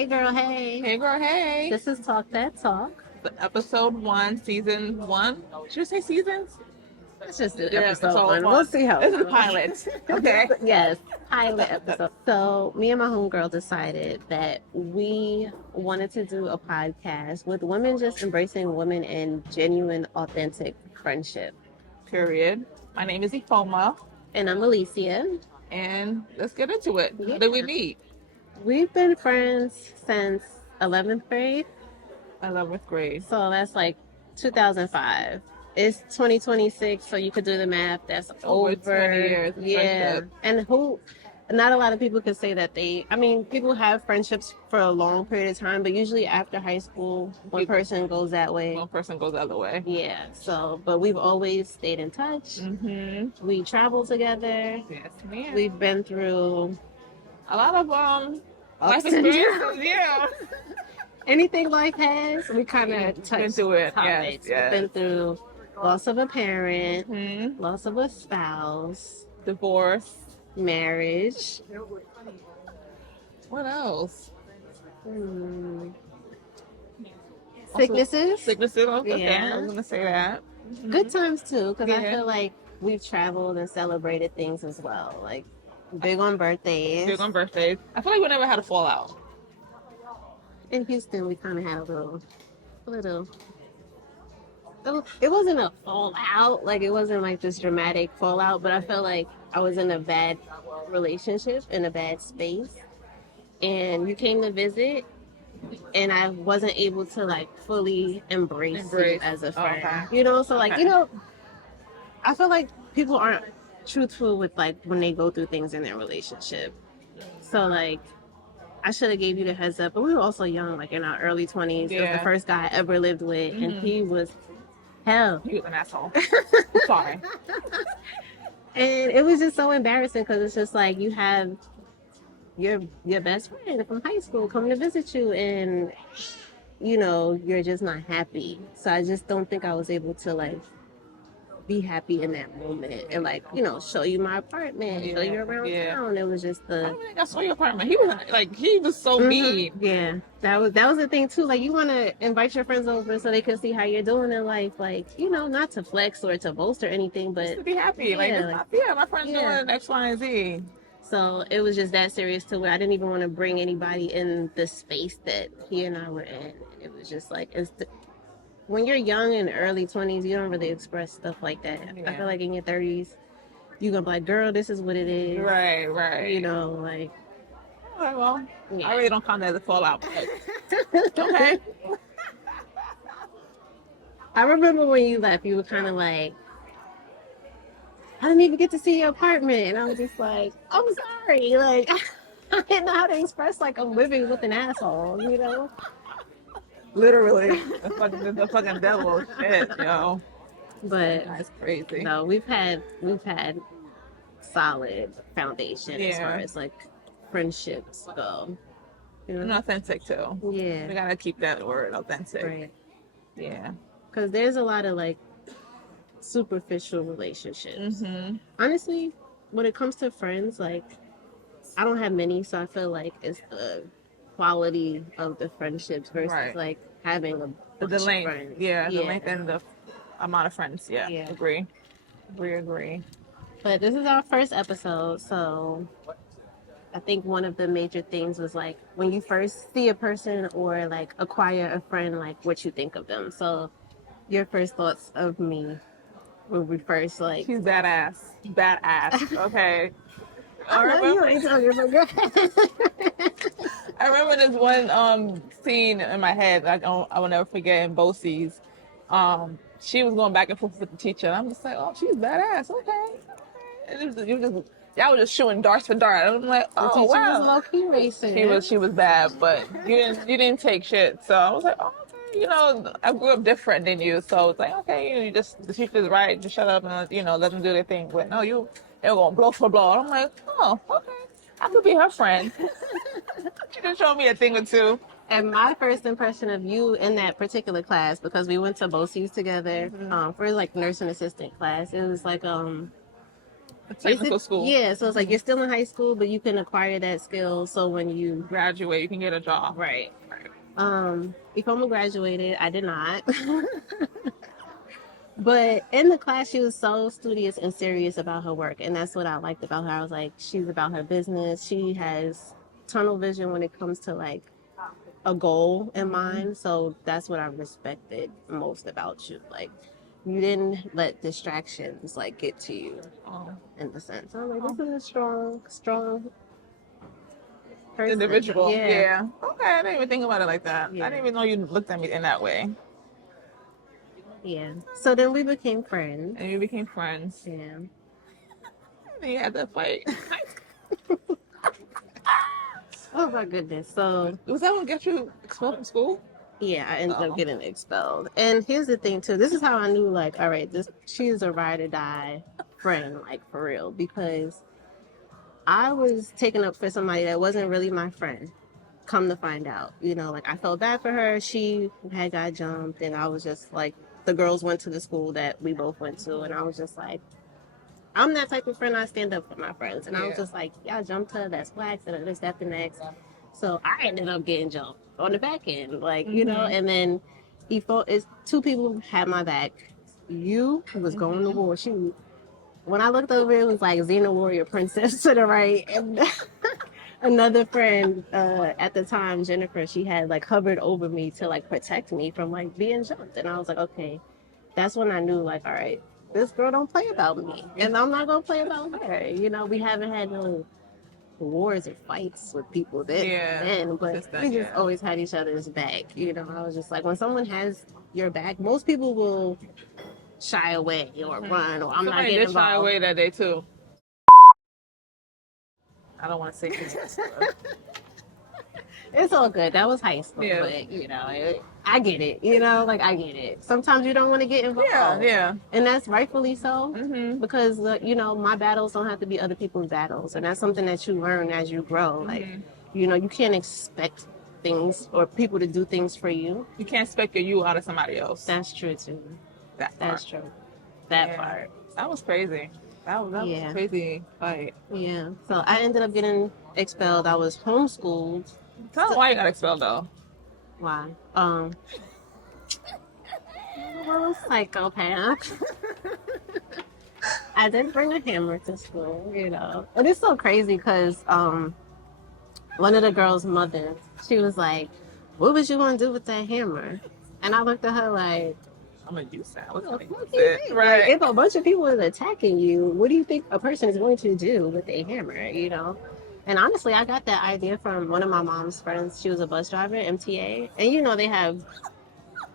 Hey girl, hey. Hey girl, hey. This is Talk That Talk. Episode 1, season 1. Should you say seasons? It's just an Yeah, episode episode one. We'll 1. see how This it is goes. pilot. Okay. Yes, pilot episode. So me and my homegirl decided that we wanted to do a podcast with women just embracing women and genuine, authentic friendship. Period. My name is Ifoma, And I'm Alicia. and let's get into it. How did we meet? We've been friends since 11th grade. 11th grade. So that's like 2005. It's 2026, so you could do the math. That's Over 20 years of Yeah. friendship. And not a lot of people could say that people have friendships for a long period of time, but usually after high school, one person goes that way. One person goes the other way. Yeah. So, but we've always stayed in touch. Mm-hmm. We travel together. Yes, ma'am. We've been through a lot of ups life and experiences. Yeah. Anything life has, we kind of touched into it. topics. Yes. We've been through loss of a parent, Mm-hmm. loss of a spouse, Divorce. marriage. What else? Sicknesses. Sicknesses. Okay. Yeah. I was gonna say that. Good times too, because I Yeah. feel like we've traveled and celebrated things as well. Like big on birthdays. Big on birthdays. I feel like we never had a fallout. In Houston, we kind of had a little. It wasn't a fallout, like it wasn't like this dramatic fallout, but I felt like I was in a bad relationship, in a bad space, and you came to visit, and I wasn't able to like fully embrace you as a friend. Okay. You know, so like Okay. I feel like people aren't truthful with like when they go through things in their relationship. So like I should have gave you the heads up, but we were also young, like in our early 20s. It was Yeah. the first guy I ever lived with, and he was hell. He was an asshole. Sorry. And it was just so embarrassing because it's just like you have your best friend from high school coming to visit you, and you're just not happy. So I just don't think I was able to like be happy in that moment and like show you my apartment, show you around town. It was just I don't think I saw your apartment. He was so mean. Yeah, that was the thing too. Like you want to invite your friends over so they can see how you're doing in life. Like not to flex or to boast or anything, but Just to be happy. My friend's doing X, Y, and Z. So it was just that serious to where I didn't even want to bring anybody in the space that he and I were in. It was just like when you're young in early 20s, you don't really express stuff like that. Yeah. I feel like in your 30s, you're going to be like, girl, this is what it is. Right. Like. All right, well, yeah. I really don't count that as a fallout. But okay. I remember when you left, you were kind of like, I didn't even get to see your apartment. And I was just like, I'm sorry. Like, I didn't know how to express like I'm living with an asshole, Literally. The fucking devil. Shit, yo. But that's crazy. No, we've had solid foundation as far as like friendships go. And authentic too. Yeah. We gotta keep that word authentic. Right. Yeah. Because there's a lot of like superficial relationships. Mm-hmm. Honestly, when it comes to friends, like I don't have many, so I feel like it's the quality of the friendships versus like having a bunch the length. of friends. The length and the amount of friends. Yeah. Agree. But this is our first episode, so I think one of the major things was like when you first see a person or like acquire a friend, like what you think of them. So your first thoughts of me when we first like she's badass. Okay. I remember this one scene in my head that I will never forget in BOCES. She was going back and forth with the teacher, and I'm just like, oh, she's badass. Okay. And y'all was just shooting darts for dart. I'm like, oh wow. She was low key racing. She was bad, but you didn't take shit. So I was like, oh, okay. I grew up different than you, so it's like, okay, the teacher's right. Just shut up and let them do their thing. But no, they're going blow for blow. I'm like, oh, okay. I could be her friend. She just showed me a thing or two. And my first impression of you in that particular class, because we went to BOCES together for like nursing assistant class, it was like technical school. Yeah, so it's like you're still in high school, but you can acquire that skill. So when you Graduate, you can get a job. right, Right. Ifoma graduated. I did not. But in the class, she was so studious and serious about her work. And that's what I liked about her. I was like, she's about her business. She has tunnel vision when it comes to like a goal in mind. So that's what I respected most about you. Like, you didn't let distractions like get to you Oh. in the sense. I'm like, Oh. this is a strong person. Individual. Yeah. Yeah. Okay, I didn't even think about it like that. Yeah. I didn't even know you looked at me in that way. Yeah. So then we became friends. And you became friends. Yeah. And then you had that fight. Oh my goodness. So Was that what got you expelled from school? yeah, I ended Oh. up getting expelled. And here's the thing too. This is how I knew like, all right, this she's a ride or die friend, like for real, because I was taken up for somebody that wasn't really my friend. Come to find out, like I felt bad for her. She had got jumped, and I was just like, the girls went to the school that we both went to, and I was just like, I'm that type of friend. I stand up for my friends, and I was Yeah. just like, y'all jumped her. That's whack. This, that, the next. So I ended up getting jumped on the back end, like and then it's two people had my back. You was going to war. When I looked over, it was like Xena Warrior Princess to the right, and another friend at the time, Jennifer, she had like hovered over me to like protect me from like being jumped, and I was like, okay, that's when I knew like, all right, this girl don't play about me, and I'm not gonna play about her. We haven't had no wars or fights with people then, but we just always had each other's back. I was just like, when someone has your back, most people will shy away or run, or I'm not Somebody getting did shy involved. away that day too. I don't want to say it. It's all good. That was high school, Yeah. but I get it. Like I get it. Sometimes you don't want to get involved. Yeah. And that's rightfully so, because my battles don't have to be other people's battles, and that's something that you learn as you grow. Like, you can't expect things or people to do things for you. You can't expect you out of somebody else. That's true too. That's true. That part. That was crazy. That was a crazy fight. Yeah. So I ended up getting expelled. I was homeschooled. Tell me why you got expelled though. Why? Well, psychopath. I did bring a hammer to school, And it's so crazy because one of the girls' mothers, she was like, "What was you gonna do with that hammer?" And I looked at her like, I'm gonna use that. What's "What gonna do you think? right? Like, if a bunch of people is attacking you, what do you think a person is going to do with a hammer?" And honestly, I got that idea from one of my mom's friends. She was a bus driver, MTA, and they have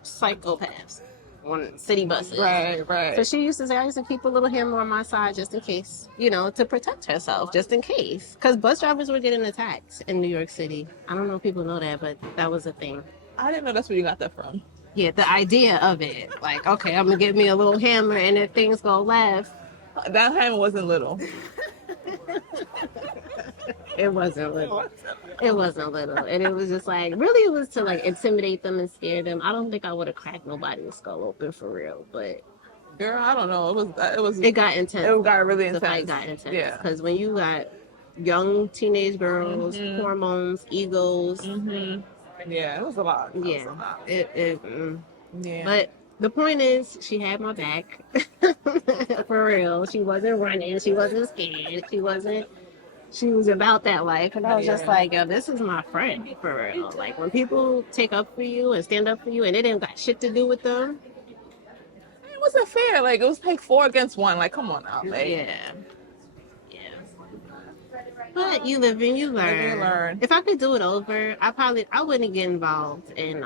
psychopaths on city buses. Right. So she used to say, I used to keep a little hammer on my side just in case, to protect herself, just in case. Because bus drivers were getting attacked in New York City. I don't know if people know that, but that was a thing. I didn't know that's where you got that from. Yeah, the idea of it. Like, okay, I'm going to get me a little hammer, and if things go left. That hammer wasn't little. It wasn't little. It wasn't little. And it was just like, really, it was to like intimidate them and scare them. I don't think I would have cracked nobody's skull open for real, but. Girl, I don't know. It got intense. It got really intense. The fight got intense. Yeah. Because when you got young teenage girls, hormones, egos. Yeah, it was a lot. Yeah. But the point is, she had my back. For real. She wasn't running. She wasn't scared. She was about that life. And I was just like, yo, this is my friend, for real. Like, when people take up for you and stand up for you and it didn't got shit to do with them. It wasn't fair. Like, it was like 4 against 1. Like, come on now. Like, yeah. But you live and you learn. If I could do it over, I wouldn't get involved in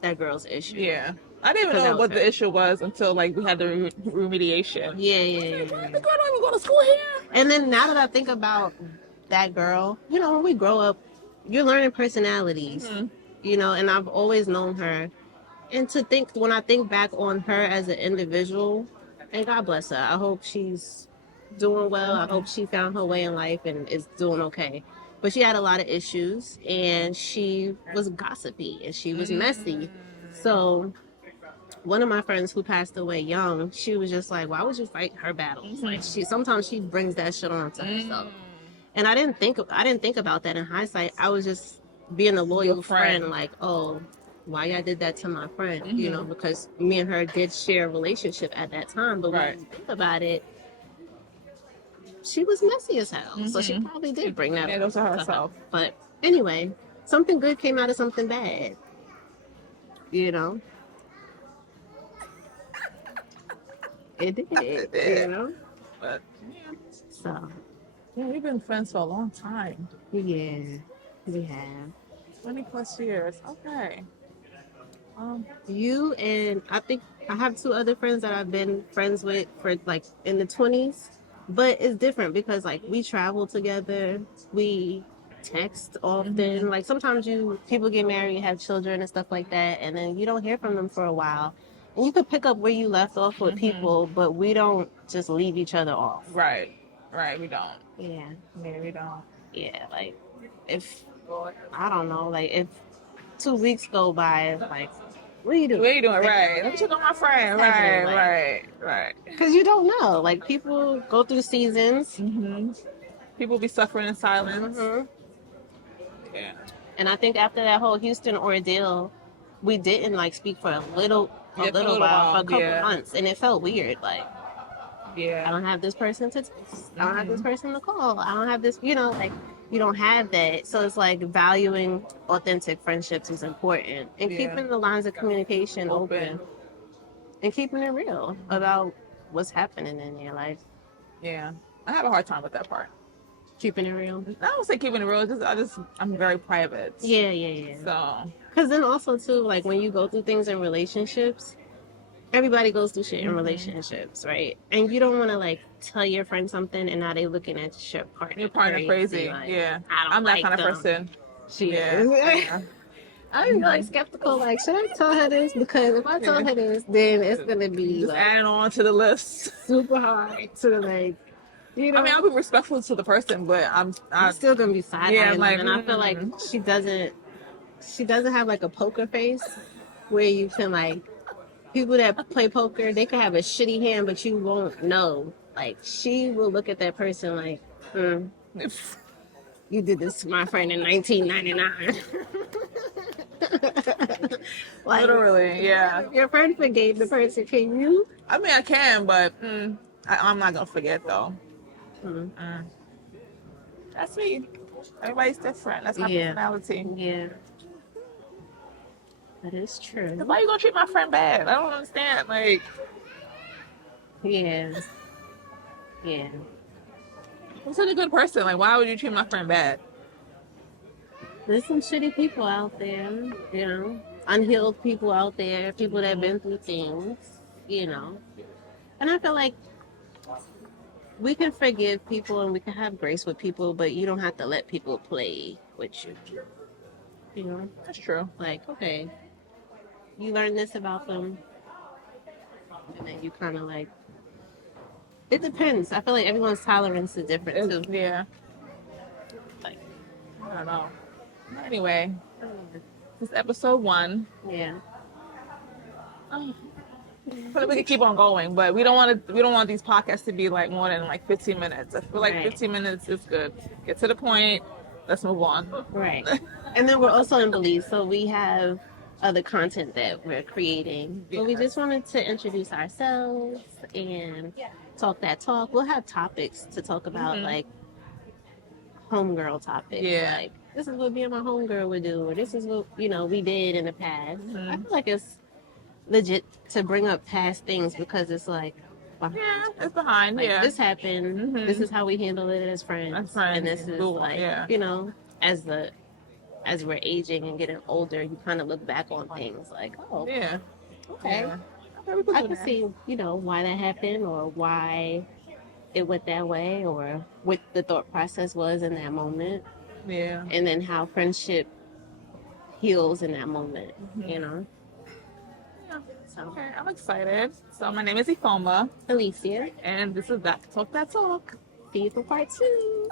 that girl's issue. Yeah. I didn't even know what the issue was until like we had the remediation. Yeah. The girl don't even go to school here. And then now that I think about that girl, when we grow up, you're learning personalities, and I've always known her. And when I think back on her as an individual, and God bless her, I hope she's doing well. I hope she found her way in life and is doing okay. But she had a lot of issues, and she was gossipy, and she was messy. So one of my friends who passed away young, she was just like, why would you fight her battles? Like sometimes she brings that shit on to herself. And I didn't think about that in hindsight. I was just being a Your loyal friend. friend, like, oh, why y'all did that to my friend, you know, because me and her did share a relationship at that time. But when Right. you think about it, she was messy as hell. So she probably did bring that Made up it to herself. But anyway, something good came out of something bad, you know? It did, It you did. know? But yeah. So, Yeah, we've been friends for a long time. yeah, we have. 20 plus years. Okay. You and I think I have two other friends that I've been friends with for like in the 20s, but it's different because like we travel together, we text often. Like sometimes people get married, have children and stuff like that, and then you don't hear from them for a while. And you could pick up where you left off with people, but we don't just leave each other off. Right. Right. We don't. Yeah. Yeah, we don't. Yeah. Like if I don't know, like if 2 weeks go by, like what are you doing? What are you doing? Right. Let me check on my friend. What's happening? Right. Like, Right. Right. because you don't know. Like people go through seasons. People be suffering in silence. Hmm. Yeah. And I think after that whole Houston ordeal, we didn't like speak for a Yeah, for a little little while, for a while. couple Yeah. months, and it felt weird. Like I Yeah. don't have this person to text. I don't have this person to call. I don't have this. You know, like you don't have that. So it's like valuing authentic friendships is important, and Yeah. keeping the lines of communication open, and keeping it real about what's happening in your life. Yeah. I have a hard time with that part. Keeping it real. I don't say keeping it real. I'm very private. Yeah. So. Because then also too, like when you go through things in relationships, everybody goes through shit in relationships, right? And you don't want to like tell your friend something and now they looking at your partner. Your partner crazy. Like, Yeah. I'm that like kind of them. person. She Yeah. is. I'm like skeptical. Like, should I tell her this? Because if I tell her this, then it's gonna be Just like adding on to the list. super hard to like, you know. I mean, I'll be respectful to the person, but I'm still gonna be side yeah, eyeing I'm them, like, and I feel like she doesn't have like a poker face where you can like people that play poker, they can have a shitty hand, but you won't know. Like she will look at that person like, you did this to my friend in 1999. Like, literally, yeah. your friend forgave the person. Can you? I mean, I can, but I'm not gonna forget though. That's me. Everybody's different. That's my personality. Yeah. That is true. Why you gonna treat my friend bad? I don't understand. Like, yeah. I'm such a good person. Like, why would you treat my friend bad? There's some shitty people out there, you know, unhealed people out there, people that have been through things, you know. And I feel like we can forgive people and we can have grace with people, but you don't have to let people play with you. You know? That's true. Like, okay, you learn this about them, and then you kind of like, it depends. I feel like everyone's tolerance is different too. Yeah. Like, I don't know. Anyway, this is episode 1. yeah. I feel like we could keep on going, but we don't want these podcasts to be like more than like 15 minutes. I feel like 15 minutes is good. Get to the point. Let's move on. Right. And then we're also in Belize, so we have other content that we're creating. But we just wanted to introduce ourselves and talk that talk. We'll have topics to talk about, like homegirl topics. Yeah. Like, this is what me and my homegirl would do, or this is what, you know, we did in the past. I feel like it's legit to bring up past things because it's like, yeah, it's behind. Like, yeah, this happened. This is how we handle it as friends. And this is like, you know, as we're aging and getting older, you kind of look back on things like, oh, yeah, okay. Yeah. I can see, you know, why that happened or why it went that way or what the thought process was in that moment. Yeah. And then how friendship heals in that moment, you know? So, okay, I'm excited. So my name is Ifoma. Alicia. And this is That Talk That Talk. See you for part 2.